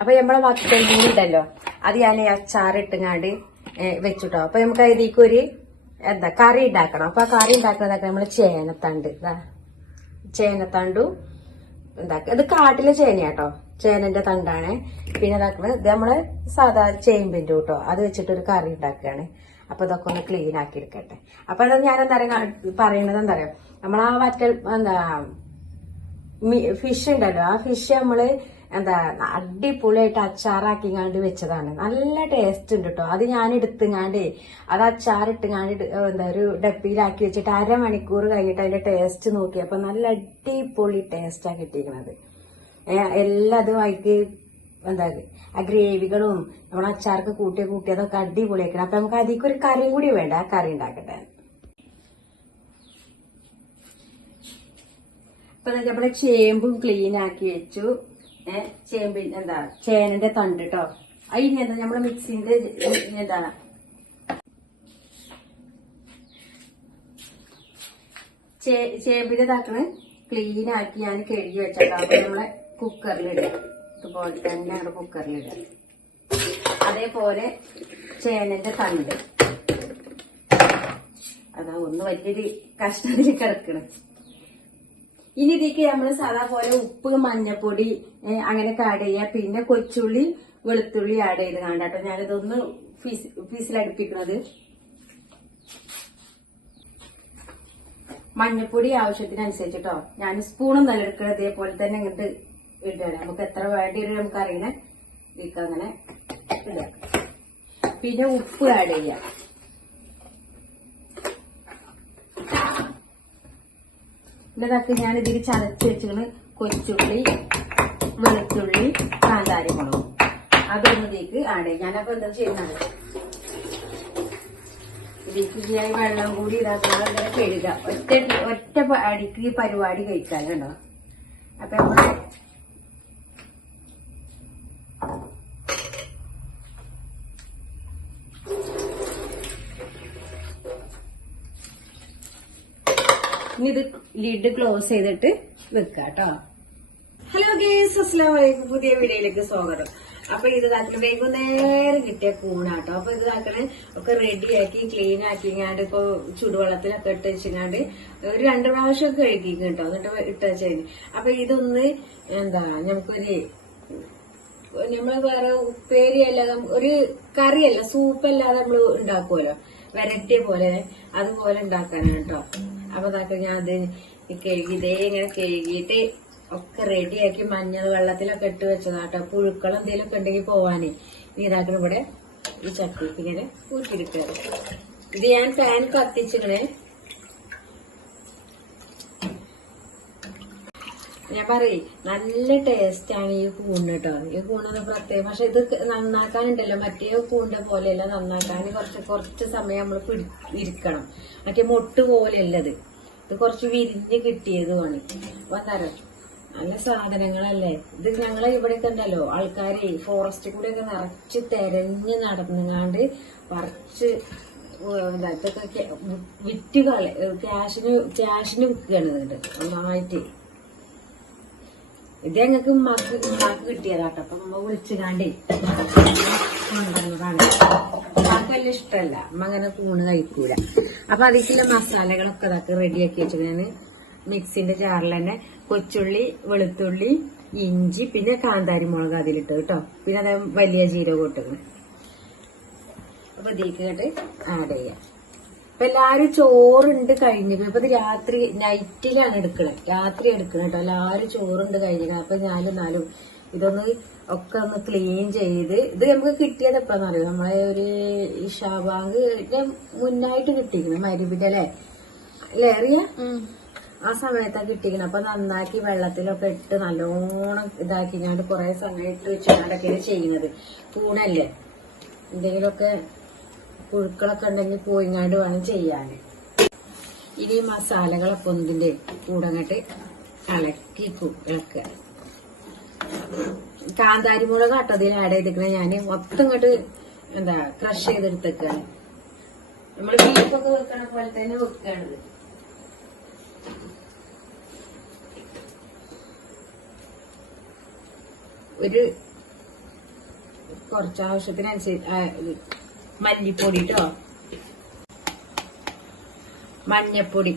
അപ്പൊ നമ്മളെ കൂടി ഉണ്ടല്ലോ അത് ഞാൻ അച്ചാറിട്ടുങ്ങാണ്ട് വെച്ചിട്ടോ. അപ്പൊ നമുക്ക് അതിലേക്ക് ഒരു എന്താ കറി ഉണ്ടാക്കണം. അപ്പൊ ആ കറി ഉണ്ടാക്കുന്നതൊക്കെ നമ്മൾ ചേനത്തണ്ട് ഇതാ ചേനത്തണ്ടും എന്താ ഇത് കാട്ടിലെ ചേനയാട്ടോ. ചേനന്റെ തണ്ടാണ്. പിന്നെ ഇതാക്കുന്നത് ഇത് നമ്മൾ സാധാ ചേമ്പിന്റെ കൂട്ടോ. അത് വെച്ചിട്ട് ഒരു കറി ഉണ്ടാക്കുകയാണ്. അപ്പൊ ഇതൊക്കെ ഒന്ന് ക്ലീൻ ആക്കി എടുക്കട്ടെ. അപ്പൊ അത് ഞാൻ എന്താ പറയാ പറയണത് എന്താ പറയാ നമ്മളാ വറ്റൽ എന്താ ഫിഷ് ഉണ്ടല്ലോ. ആ ഫിഷ് നമ്മൾ എന്താ അടിപൊളിയായിട്ട് അച്ചാറാക്കി അച്ചാറാക്കിങ്ങാണ്ട് വെച്ചതാണ്. നല്ല ടേസ്റ്റ് ഉണ്ട് കേട്ടോ അത് ഞാൻ എടുത്തുങ്ങാണ്ട് അത് അച്ചാറിട്ടുങ്ങാണ്ട് ഇട്- എന്താ ഒരു ഡപ്പിയിലാക്കി വെച്ചിട്ട് അരമണിക്കൂർ കഴിഞ്ഞിട്ട് അതിന്റെ ടേസ്റ്റ് നോക്കി. അപ്പൊ നല്ല അടിപൊളി ടേസ്റ്റാ കിട്ടിയിരിക്കുന്നത് എല്ലാം അതും അതിക്ക് എന്താ ആ ഗ്രേവികളും നമ്മൾ അച്ചാർക്ക് കൂട്ടിയ കൂട്ടിയതൊക്കെ അടിപൊളിയാക്കണം അപ്പൊ നമുക്ക് അതിലേക്ക് ഒരു കറിയും കൂടി വേണ്ട. ആ കറി ഉണ്ടാക്കട്ടെ. അപ്പൊ നമ്മുടെ ചേമ്പും ക്ലീൻ ആക്കി വെച്ചു. ഏഹ് ചേമ്പിൻ എന്താ ചേനന്റെ തണ്ട് കേട്ടോ അതിന് എന്താ നമ്മൾ മിക്സിന്റെ എന്താ ചേ- ചേമ്പിന്റെ താക്കണ് ക്ലീൻ ആക്കി ഞാൻ കഴുകി വെച്ചേക്കാം. അപ്പൊ നമ്മളെ കുക്കറിലിടുക ഇതുപോലെ തന്നെ നമ്മുടെ കുക്കറിലിടുക അതേപോലെ ചേനന്റെ തണ്ട്. അതാ ഒന്ന് വലിയൊരു കഷ്ടത്തിൽ കിടക്കണ്. ഇനി ഇതിക്ക് നമ്മൾ സാധാ പോലെ ഉപ്പ് മഞ്ഞപ്പൊടി അങ്ങനെയൊക്കെ ആഡ് ചെയ്യുക പിന്നെ കൊച്ചുള്ളി വെളുത്തുള്ളി ആഡ് ചെയ്ത് കാണാട്ടോ ഞാനിതൊന്ന് ഫീസ് ഫീസിലടുപ്പിക്കുന്നത് മഞ്ഞപ്പൊടി ആവശ്യത്തിനനുസരിച്ചിട്ടോ. ഞാൻ സ്പൂണും നല്ല എടുക്കണം ഇതേപോലെ തന്നെ ഇങ്ങോട്ട് ഇടുകയാണ് നമുക്ക് എത്ര വേണ്ടി വരും നമുക്ക് അറിയണേ ഇതിലേക്ക് അങ്ങനെ ഇടുക പിന്നെ ഉപ്പ് ആഡ് ചെയ്യാം. ഇതൊക്കെ ഞാൻ ഇതിൽ ചതച്ച് വെച്ചിരുന്ന് കൊച്ചുള്ളി വെളുത്തുള്ളി കാന്താരി മുളകും. അതൊന്നും ഇതിലേക്ക് ആഡ് ചെയ്യും. ഞാനപ്പോ എന്താ ചെയ്യുന്നത്? ഇതിലേക്ക് ഞാൻ വെള്ളം കൂടി ഇതാക്കുന്നത് കഴുകുക ഒറ്റ ഒറ്റ അടിക്ക് പരിപാടി കഴിക്കാൻ കേട്ടോ അപ്പൊ നമ്മൾ ഇനി ഇത് ലിഡ് ക്ലോസ് ചെയ്തിട്ട് വെക്കുക കേട്ടോ ഹലോ ഗേസ് അസ്ലാം പുതിയ വീഡിയോയിലേക്ക് സ്വാഗതം. അപ്പൊ ഇത് ഇതാക്കണ വൈകുന്നേരം കിട്ടിയ കൂണാട്ടോ അപ്പൊ ഇത് ഇതാക്കണ ഒക്കെ റെഡിയാക്കി ക്ലീൻ ആക്കി ഇങ്ങാണ്ട് ഇപ്പൊ ചുടുവെള്ളത്തിലൊക്കെ ഇട്ട് വെച്ചിങ്ങാണ്ട് ഒരു രണ്ട് പ്രാവശ്യം ഒക്കെ കഴുകി കേട്ടോ എന്നിട്ട് ഇട്ട് വെച്ചതിന് അപ്പൊ ഇതൊന്ന് എന്താ നമുക്കൊരു നമ്മൾ വേറെ ഉപ്പേരിയല്ല നം- ഒരു കറിയല്ല സൂപ്പല്ലാതെ നമ്മൾ ഉണ്ടാക്കുമല്ലോ വെരട്ടിയ പോലെ അതുപോലെ ഉണ്ടാക്കാനാണ് കേട്ടോ അപ്പൊ അതൊക്കെ ഞാൻ അത് കഴുകിതേ ഇങ്ങനെ കഴുകിയിട്ട് ഒക്കെ റെഡിയാക്കി മഞ്ഞൾ വെള്ളത്തിലൊക്കെ ഇട്ട് വെച്ചതാട്ടോ. പുഴുക്കൾ എന്തെങ്കിലുമൊക്കെ ഉണ്ടെങ്കിൽ പോവാനേ. ഇനി ഇതാക്കണം ഇവിടെ ഈ ചട്ടിക്ക് ഇങ്ങനെ ഊറ്റിരിക്കുക ഇത് ഞാൻ പാൻ കത്തിച്ചിങ്ങനെ ഞാൻ പറയേ നല്ല ടേസ്റ്റ് ആണ് ഈ കൂണ് കേട്ടോ ഈ കൂണെന്ന് പ്രത്യേകം പക്ഷെ ഇത് നന്നാക്കാനുണ്ടല്ലോ. മറ്റേ കൂണിന്റെ പോലെയല്ല നന്നാക്കാൻ. കുറച്ച് കുറച്ച് സമയം നമ്മൾ പിടി ഇരിക്കണം. മറ്റേ മൊട്ട് പോലെയല്ല ഇത്. കുറച്ച് വിരിഞ്ഞ് കിട്ടിയതുമാണ്. അപ്പൊ എന്താ നല്ല സാധനങ്ങളല്ലേ? ഇത് ഞങ്ങളെ ഇവിടെയൊക്കെ ഉണ്ടല്ലോ ആൾക്കാരെ ഫോറസ്റ്റ് കൂടെ ഒക്കെ നിറച്ച് തെരഞ്ഞ് നടന്നുങ്ങാണ്ട് പറിച്ച് ഇതൊക്കെ വിറ്റുകളെ വിറ്റ് കള ക്യാഷിന് ക്യാഷിന് വിൽക്കുകയാണ് നന്നായിട്ട്. ഇത് ഞങ്ങൾക്ക് ഉമ്മാക്ക് ഉമ്മാക്ക് കിട്ടിയതാട്ടോ. അപ്പൊ ഉമ്മ വിളിച്ചുകാണ്ടേ കൊണ്ടുവന്നതാണ്. ഉമ്മാക്ക് വലിയ ഇഷ്ടമല്ല അമ്മ അങ്ങനെ കൂണ് കഴിക്കൂല. അപ്പൊ അതിലേക്കുള്ള മസാലകളൊക്കെ ഇതാക്കി റെഡിയാക്കി വെച്ചിട്ട് മിക്സിന്റെ ജാറിൽ തന്നെ കൊച്ചുള്ളി വെളുത്തുള്ളി ഇഞ്ചി പിന്നെ കാന്താരി മുളക് അതിലിട്ട് കേട്ടോ പിന്നെ അതേ വലിയ ജീരകം ഇട്ടത് അപ്പൊ ഇതിലേക്ക് ആഡ് ചെയ്യാം. ഇപ്പൊ എല്ലാരും ചോറുണ്ട് കഴിഞ്ഞു ഇപ്പൊ ഇത് രാത്രി നൈറ്റിലാണ് എടുക്കണേ. രാത്രി എടുക്കണം കേട്ടോ എല്ലാരും ചോറുണ്ട് കഴിഞ്ഞു അപ്പൊ ഞാനും നാലും ഇതൊന്ന് ഒക്കെ ഒന്ന് ക്ലീൻ ചെയ്ത് ഇത് നമുക്ക് കിട്ടിയത് എപ്പോഴാന്നറിയോ നമ്മളെ ഒരു ഷാബാങ്ക് മുന്നായിട്ട് കിട്ടിയിരിക്കണം മരുവിന്റെ അല്ലേ? അല്ലേ അറിയ? ആ സമയത്താണ് കിട്ടിയിരിക്കണം. അപ്പൊ നന്നാക്കി വെള്ളത്തിലൊക്കെ ഇട്ട് നല്ലോണം ഇതാക്കി ഞാൻ കുറെ സമയം ഇട്ട് വെച്ചുകൊണ്ടൊക്കെയാണ് ചെയ്യുന്നത്. കൂണല്ലേ എന്തെങ്കിലുമൊക്കെ പുഴുക്കളൊക്കെ ഉണ്ടെങ്കിൽ പോയിങ്ങാണ്ട് വേണം ചെയ്യാൻ ഇനി മസാലകളൊക്കെ ഒന്നിന്റെ കൂടെ അങ്ങോട്ട് ഇളക്കി ഇളക്കുക. കാന്താരി മുളക് അട്ടതിൽ ആഡ് ചെയ്തിരിക്കണ. ഞാൻ മൊത്തം ഇങ്ങോട്ട് എന്താ ക്രഷ് ചെയ്തെടുത്തേക്കാണ്. നമ്മൾ ബീഫൊക്കെ വെക്കണ പോലെ തന്നെ വെക്കുകയാണിത് ഒരു കുറച്ച് ആവശ്യത്തിനനുസരിച്ച് ആ, ഇത് മല്ലിപ്പൊടി കേട്ടോ മഞ്ഞപ്പൊടി.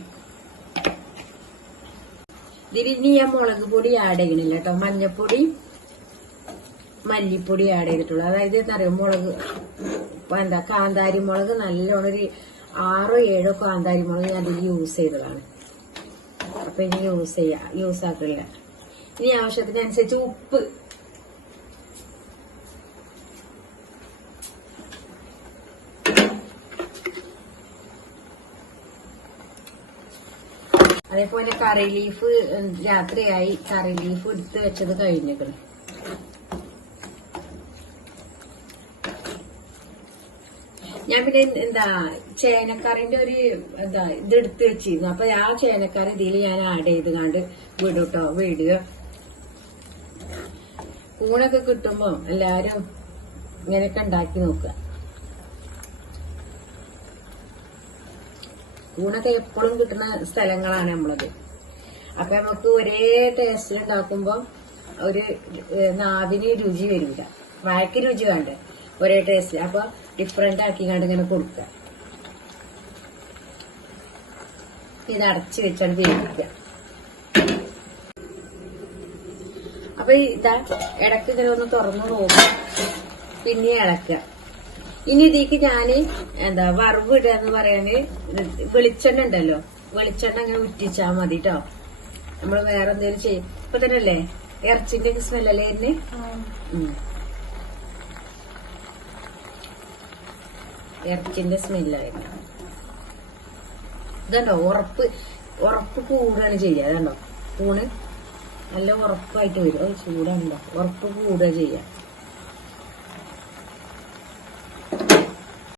ഇതിൽ ഇനി ഞാൻ മുളക് പൊടി ആഡ് ചെയ്യണില്ല കേട്ടോ മഞ്ഞപ്പൊടി മല്ലിപ്പൊടി ആഡ് ചെയ്തിട്ടുള്ളൂ. അതായത് എന്താ മുളക് എന്താ കാന്താരി മുളക് നല്ലോണം ഒരു ആറോ ഏഴോ കാന്താരി മുളക് ഞാൻ അതിൽ യൂസ് ചെയ്തതാണ്. അപ്പൊ ഇനി യൂസ് ചെയ്യാം യൂസ് ആക്കില്ല ഇനി ആവശ്യത്തിനനുസരിച്ച് ഉപ്പ് അതേപോലെ കറി ലീഫ് രാത്രിയായി കറി ലീഫ് എടുത്ത് വെച്ചത് കഴിഞ്ഞിട്ടുണ്ട് ഞാൻ പിന്നെ എന്താ ചേനക്കറിന്റെ ഒരു എന്താ ഇത് എടുത്ത് വെച്ചിരുന്നു. അപ്പൊ ആ ചേനക്കറി ഇതിൽ ഞാൻ ആഡ് ചെയ്ത് കണ്ട് വിടും കേട്ടോ വീഡിയോ കൂണൊക്കെ കിട്ടുമ്പോ എല്ലാരും ഇങ്ങനെയൊക്കെ ഉണ്ടാക്കി നോക്കുക. കൂണൊക്കെ എപ്പോഴും കിട്ടുന്ന സ്ഥലങ്ങളാണ് നമ്മളത്. അപ്പൊ നമുക്ക് ഒരേ ടേസ്റ്റിൽ ഉണ്ടാക്കുമ്പോ ഒരു നാവിന് രുചി വരില്ല വായക്ക് രുചി വേണ്ടേ? ഒരേ ടേസ്റ്റ് അപ്പൊ ഡിഫറെന്റ് ആക്കി കണ്ട് ഇങ്ങനെ കൊടുക്കുക ഇത് അടച്ചു വെച്ചാണ് വേവിക്കുക അപ്പൊ ഇതാ ഇടയ്ക്ക് ഇങ്ങനെ ഒന്ന് തുറന്നു നോക്കുക പിന്നെ ഇളക്കുക. ഇനി ഇതിക്ക് ഞാൻ എന്താ വറവ് ഇടുക എന്ന് പറയാന് വെളിച്ചെണ്ണ ഉണ്ടല്ലോ. വെളിച്ചെണ്ണ അങ്ങനെ ഉറ്റിച്ചാ മതി കേട്ടോ നമ്മൾ വേറെ എന്തെങ്കിലും ചെയ്യും ഇപ്പൊ തന്നെ അല്ലേ ഇറച്ചിന്റെ സ്മെല്ലല്ലേ എന്നെ ഇറച്ചിന്റെ സ്മെല്ലായിരുന്നു ഇതുണ്ടോ? ഉറപ്പ് ഉറപ്പ് കൂടുകയാണ് ചെയ്യുക. അതുണ്ടോ കൂണ് നല്ല ഉറപ്പായിട്ട് വരും. അത് ചൂടാണല്ലോ. ഉറപ്പ് കൂടുക ചെയ്യുക.